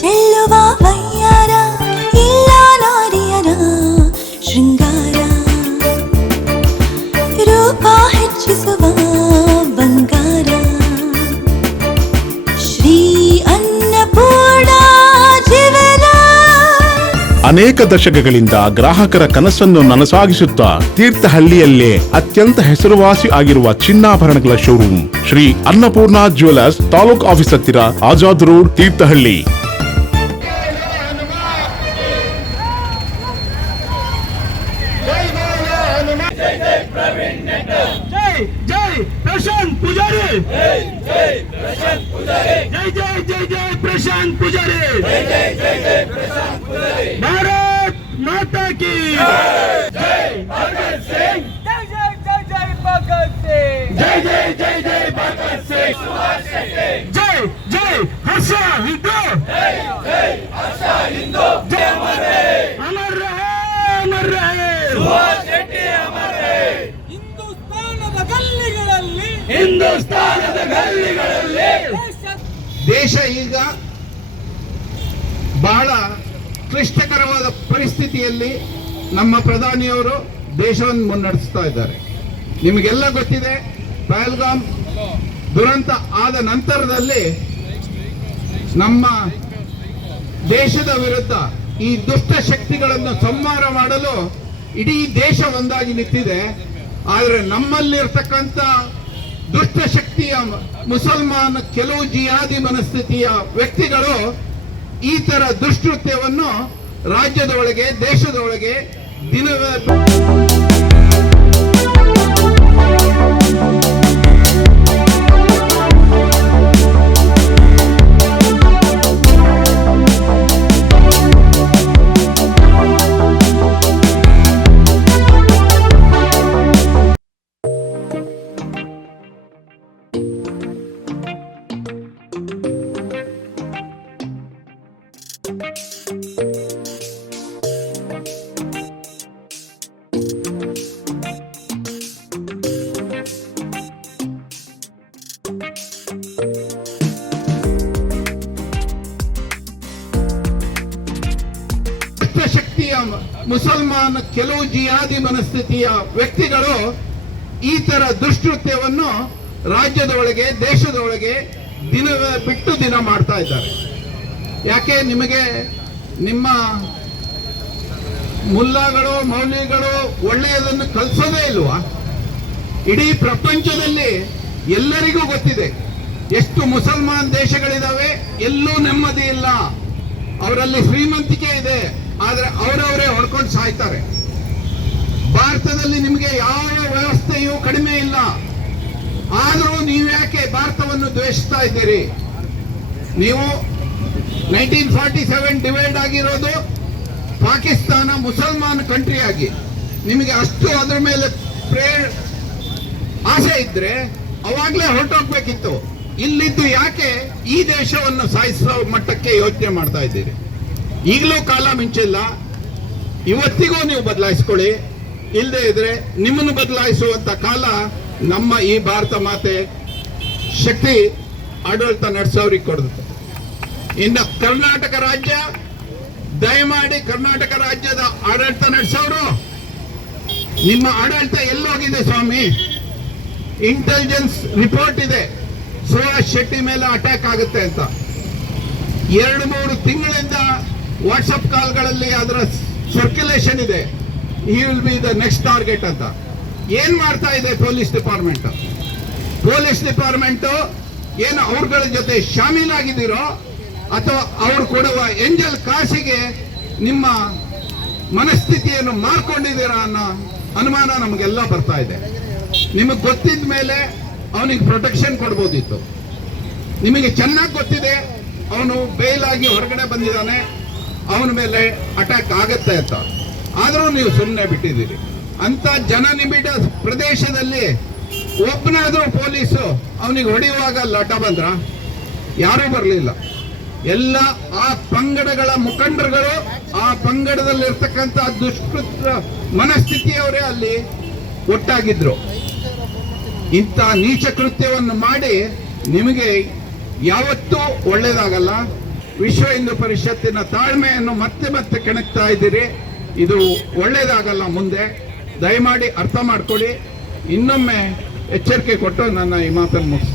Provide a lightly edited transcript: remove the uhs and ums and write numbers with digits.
ಚೆಲ್ಲುವ ವಯ್ಯಾರ ಇಲ್ಲ ನಾರಿಯರ ಶೃಂಗಾರ ರೂಪ ಹೆಚ್ಚಿಸುವ ಬಂಗಾರ ಶ್ರೀ ಅನ್ನಪೂರ್ಣ ಜೀವನ. ಅನೇಕ ದಶಕಗಳಿಂದ ಗ್ರಾಹಕರ ಕನಸನ್ನು ನನಸಾಗಿಸುತ್ತಾ ತೀರ್ಥಹಳ್ಳಿಯಲ್ಲೇ ಅತ್ಯಂತ ಹೆಸರುವಾಸಿ ಆಗಿರುವ ಚಿನ್ನಾಭರಣಗಳ showroom Shri Annapurna jewellers, taluk office ಹತ್ತಿರ, ಆಜಾದ್ ರೋಡ್, ತೀರ್ಥಹಳ್ಳಿ. जय प्रशांत पुजारी, जय जय प्रशांत पुजारी, जय जय जय जय प्रशांत पुजारी, जय जय जय जय प्रशांत पुजारी. भारत माता की जय. जय भगत सिंह, जय जय जय जय भगत सिंह, जय जय जय जय भगत सिंह. सुभाष शेट्टी, जय जय हर्ष हिंदू, जय जय हर्ष हिंदू. जय अमर रहे, अमर रहे, अमर रहे. सुभाष शेट्टी अमर रहे. ಹಿಂದೂಸ್ತಾನದ ಗಲ್ಲಿಗಳಲ್ಲಿ ದೇಶ ಈಗ ಬಹಳ ಕ್ಲಿಷ್ಟಕರವಾದ ಪರಿಸ್ಥಿತಿಯಲ್ಲಿ ನಮ್ಮ ಪ್ರಧಾನಿಯವರು ದೇಶವನ್ನು ಮುನ್ನಡೆಸ್ತಾ ಇದ್ದಾರೆ. ನಿಮಗೆಲ್ಲ ಗೊತ್ತಿದೆ, ಪಹಲ್ಗಾಮ್ ದುರಂತ ಆದ ನಂತರದಲ್ಲಿ ನಮ್ಮ ದೇಶದ ವಿರುದ್ಧ ಈ ದುಷ್ಟ ಶಕ್ತಿಗಳನ್ನು ಸಂಹಾರ ಮಾಡಲು ಇಡೀ ದೇಶ ಒಂದಾಗಿ ನಿಂತಿದೆ. ಆದರೆ ನಮ್ಮಲ್ಲಿರ್ತಕ್ಕಂಥ ದುಷ್ಟಶಕ್ತಿಯ ಮುಸಲ್ಮಾನ ಕೆಲವು ಜಿಹಾದಿ ಮನಸ್ಥಿತಿಯ ವ್ಯಕ್ತಿಗಳು ಈ ತರ ದುಷ್ಕೃತ್ಯವನ್ನು ರಾಜ್ಯದ ಒಳಗೆ, ದೇಶದ ಒಳಗೆ ದಿನವೇ ಶಕ್ತಿಯ ಮುಸಲ್ಮಾನ ಕೆಲವು ಜಿಹಾದಿ ಮನಸ್ಥಿತಿಯ ವ್ಯಕ್ತಿಗಳು ಈ ತರ ದುಷ್ಕೃತ್ಯವನ್ನು ರಾಜ್ಯದ ಒಳಗೆ, ದೇಶದ ಒಳಗೆ ದಿನವೇ ಬಿಟ್ಟು ದಿನ ಮಾಡ್ತಾ ಇದ್ದಾರೆ. ಯಾಕೆ ನಿಮಗೆ ನಿಮ್ಮ ಮುಲ್ಲಾಗಳು, ಮೌಲ್ಯಗಳು ಒಳ್ಳೆಯದನ್ನು ಕಲಿಸೋದೇ ಇಲ್ವಾ? ಇಡೀ ಪ್ರಪಂಚದಲ್ಲಿ ಎಲ್ಲರಿಗೂ ಗೊತ್ತಿದೆ ಎಷ್ಟು ಮುಸಲ್ಮಾನ್ ದೇಶಗಳಿದಾವೆ, ಎಲ್ಲೂ ನೆಮ್ಮದಿ ಇಲ್ಲ. ಅವರಲ್ಲಿ ಶ್ರೀಮಂತಿಕೆ ಇದೆ, ಆದ್ರೆ ಅವರವರೇ ಹೊಡ್ಕೊಂಡು ಸಾಯ್ತಾರೆ. ಭಾರತದಲ್ಲಿ ನಿಮಗೆ ಯಾವ ವ್ಯವಸ್ಥೆಯೂ ಕಡಿಮೆ ಇಲ್ಲ, ಆದರೂ ನೀವ್ಯಾಕೆ ಭಾರತವನ್ನು ದ್ವೇಷಿಸ್ತಾ ಇದ್ದೀರಿ? ನೀವು 1947 ಡಿವೈಡ್ ಆಗಿರೋದು ಪಾಕಿಸ್ತಾನ ಮುಸಲ್ಮಾನ್ ಕಂಟ್ರಿ ಆಗಿ. ನಿಮಗೆ ಅಷ್ಟು ಅದರ ಮೇಲೆ ಆಸೆ ಇದ್ರೆ ಅವಾಗ್ಲೇ ಹೊರಟೋಗ್ಬೇಕಿತ್ತು. ಇಲ್ಲಿದ್ದು ಯಾಕೆ ಈ ದೇಶವನ್ನು ಸಾಯಿಸೋ ಮಟ್ಟಕ್ಕೆ ಯೋಚನೆ ಮಾಡ್ತಾ ಇದ್ದೀರಿ? ಈಗಲೂ ಕಾಲ ಮಿಂಚಿಲ್ಲ, ಇವತ್ತಿಗೂ ನೀವು ಬದಲಾಯಿಸ್ಕೊಳ್ಳಿ. ಇಲ್ಲದೆ ಇದ್ರೆ ನಿಮ್ಮನ್ನು ಬದಲಾಯಿಸುವಂತ ಕಾಲ ನಮ್ಮ ಈ ಭಾರತ ಮಾತೆ ಶಕ್ತಿ ಆಡಳಿತ ನಡೆಸೋರಿಗೆ ಕೊಡುತ್ತೆ. ಇನ್ನು ಕರ್ನಾಟಕ ರಾಜ್ಯ, ದಯಮಾಡಿ ಕರ್ನಾಟಕ ರಾಜ್ಯದ ಆಡಳಿತ ನಡೆಸೋರು, ನಿಮ್ಮ ಆಡಳಿತ ಎಲ್ಲೋಗಿದೆ ಸ್ವಾಮಿ? ಇಂಟೆಲಿಜೆನ್ಸ್ ರಿಪೋರ್ಟ್ ಇದೆ ಸುಭಾಷ್ ಶೆಟ್ಟಿ ಮೇಲೆ ಅಟ್ಯಾಕ್ ಆಗುತ್ತೆ ಅಂತ. 2-3 ತಿಂಗಳಿಂದ ವಾಟ್ಸಪ್ ಕಾಲ್ಗಳಲ್ಲಿ ಅದರ ಸರ್ಕ್ಯುಲೇಷನ್ ಇದೆ, he will be the next target ಅಂತ. ಏನ್ ಮಾಡ್ತಾ ಇದೆ ಪೊಲೀಸ್ ಡಿಪಾರ್ಟ್ಮೆಂಟ್? ಪೊಲೀಸ್ ಡಿಪಾರ್ಟ್ಮೆಂಟ್ ಏನು ಅವ್ರಗಳ ಜೊತೆ ಶಾಮೀಲಾಗಿದ್ದೀರೋ ಅಥವಾ ಅವ್ರು ಕೊಡುವ ಎಂಜಲ್ ಕಾಸಿಗೆ ನಿಮ್ಮ ಮನಸ್ಥಿತಿಯನ್ನು ಮಾರ್ಕೊಂಡಿದ್ದೀರಾ ಅನ್ನೋ ಅನುಮಾನ ನಮಗೆಲ್ಲ ಬರ್ತಾ ಇದೆ. ನಿಮಗೆ ಗೊತ್ತಿದ ಮೇಲೆ ಅವನಿಗೆ ಪ್ರೊಟೆಕ್ಷನ್ ಕೊಡ್ಬೋದಿತ್ತು. ನಿಮಗೆ ಚೆನ್ನಾಗಿ ಗೊತ್ತಿದೆ ಅವನು ಬೇಲ್ ಆಗಿ ಹೊರಗಡೆ ಬಂದಿದ್ದಾನೆ, ಅವನ ಮೇಲೆ ಅಟ್ಯಾಕ್ ಆಗತ್ತೆ ಅಂತ, ಆದರೂ ನೀವು ಸುಮ್ಮನೆ ಬಿಟ್ಟಿದ್ದೀರಿ. ಅಂತ ಜನನಿಬಿಡ ಪ್ರದೇಶದಲ್ಲಿ ಒಬ್ಬನಾದ್ರೂ ಪೊಲೀಸು ಅವನಿಗೆ ಹೊಡೆಯುವಾಗ ಲಟ ಬಂದ್ರ? ಯಾರೂ ಬರಲಿಲ್ಲ. ಎಲ್ಲ ಆ ಪಂಗಡಗಳ ಮುಖಂಡರುಗಳು, ಆ ಪಂಗಡದಲ್ಲಿರ್ತಕ್ಕಂಥ ದುಷ್ಕೃತ್ಯ ಮನಸ್ಥಿತಿಯವರೇ ಅಲ್ಲಿ ಒಟ್ಟಾಗಿದ್ರು. ಇಂಥ ನೀಚ ಕೃತ್ಯವನ್ನು ಮಾಡಿ ನಿಮಗೆ ಯಾವತ್ತೂ ಒಳ್ಳೇದಾಗಲ್ಲ. ವಿಶ್ವ ಹಿಂದೂ ಪರಿಷತ್ತಿನ ತಾಳ್ಮೆಯನ್ನು ಮತ್ತೆ ಮತ್ತೆ ಕೆಣಕ್ತಾ ಇದ್ದೀರಿ. ಇದು ಒಳ್ಳೇದಾಗಲ್ಲ ಮುಂದೆ. ದಯಮಾಡಿ ಅರ್ಥ ಮಾಡ್ಕೊಳ್ಳಿ. ಇನ್ನೊಮ್ಮೆ ಎಚ್ಚರಿಕೆ ಕೊಟ್ಟು ನನ್ನ ಈ ಮಾತನ್ನು ಮುಗಿಸ್ತೀನಿ.